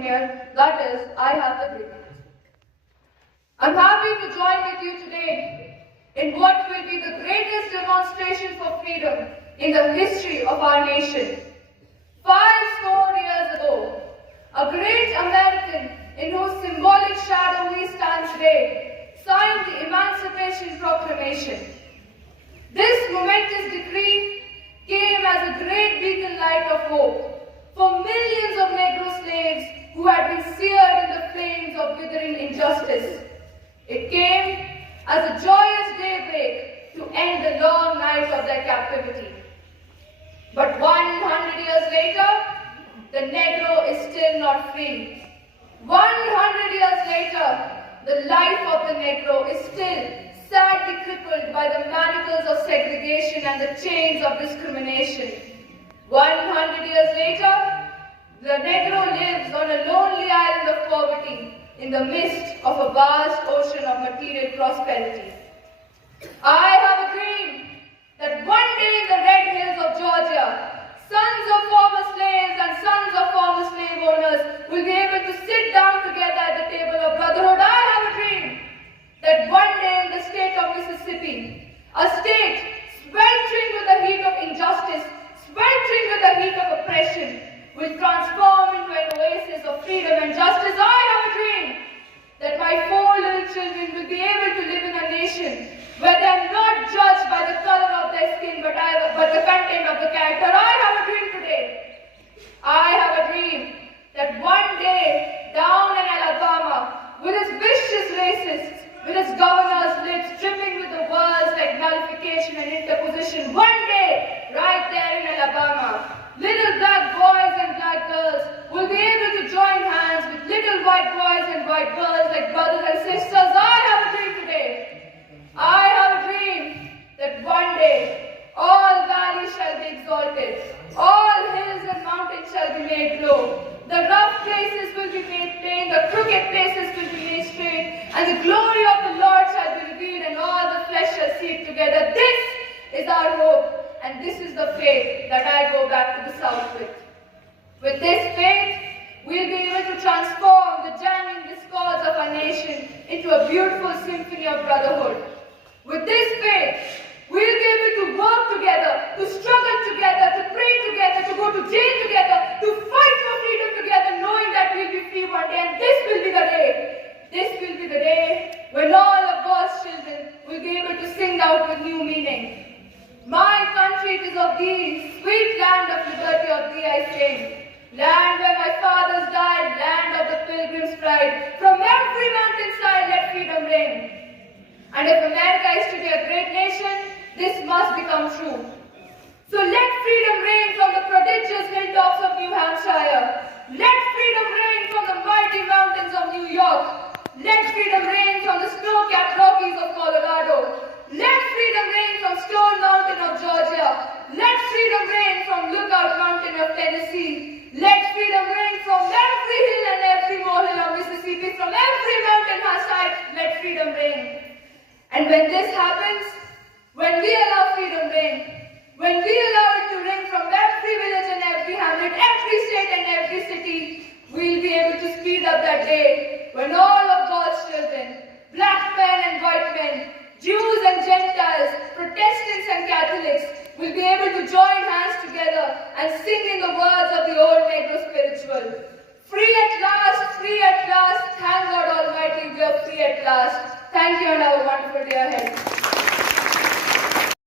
Junior, that is, I have the privilege. I'm happy to join with you today in what will be the greatest demonstration for freedom in the history of our nation. 5 years ago, a great American in whose symbolic shadow we stand today signed the Emancipation Proclamation. This momentous decree came as a great beacon light of hope for millions of Negro slaves who had been seared in the flames of withering injustice. It came as a joyous daybreak to end the long night of their captivity. But 100 years later, the Negro is still not free. 100 years later, the life of the Negro is still sadly crippled by the manacles of segregation and the chains of discrimination. 100 years later, the Negro lives on a lonely island of poverty in the midst of a vast ocean of material prosperity. I have a dream that one day in the red hills of Georgia, sons of former slaves and sons of former slave owners will be able to sit down together at the table of brotherhood. I have a dream that one day in the state of Mississippi, a state sweltering with the heat of injustice, sweltering with the heat of oppression, will transform into an oasis of freedom and justice. I have a dream that my 4 little children will be able to live in a nation where they are not judged by the color of their skin, but the content of the character. I have a dream today. I have a dream that one day, down in Alabama, with its vicious racists, with its governor's lips dripping with the words like nullification and interposition, one day, right there in Alabama, little black boys and black girls will be able to join hands with little white boys and white girls like brothers and sisters. I have a dream today. I have a dream that one day all valleys shall be exalted, all hills and mountains shall be made low, the rough places will be made plain, the crooked places will be made straight, and the glory of the Lord shall be revealed, and all the flesh shall see it together. This is our hope, and this is the faith that I go back to the South with. With this faith, we'll be able to transform the jamming discords of our nation into a beautiful symphony of brotherhood. With this faith, we'll be able to work together, to struggle together, to pray together, to go to jail together, to fight for freedom together, knowing that we'll be free one day. And this will be the day. This will be the day when all of God's children will be able to sing out with new meaning. My country, it is of thee, sweet land of liberty, of thee I sing. Land where my fathers died, land of the pilgrim's pride. From every mountainside let freedom reign. And if America is to be a great nation, this must become true. So let freedom reign from the prodigious hilltops of New Hampshire. Let freedom reign from the mighty mountains of New York. Let freedom reign from the snow-capped Rockies of Colorado. Let freedom reign from Stone Mountain of Georgia. Let freedom reign from Lookout Mountain of Tennessee. Let freedom reign from every hill and every molehill of Mississippi. From every mountain hillside, let freedom reign. And when this happens, when we allow freedom reign, when we allow it to ring from every village and every hamlet, every state and every city, we'll be able to speed up that day when all of God's children, black men and white men, Jews and Gentiles, Protestants and Catholics, will be able to join hands together and sing in the words of the old Negro spiritual. Free at last, thank God Almighty, we are free at last. Thank you and have a wonderful day ahead.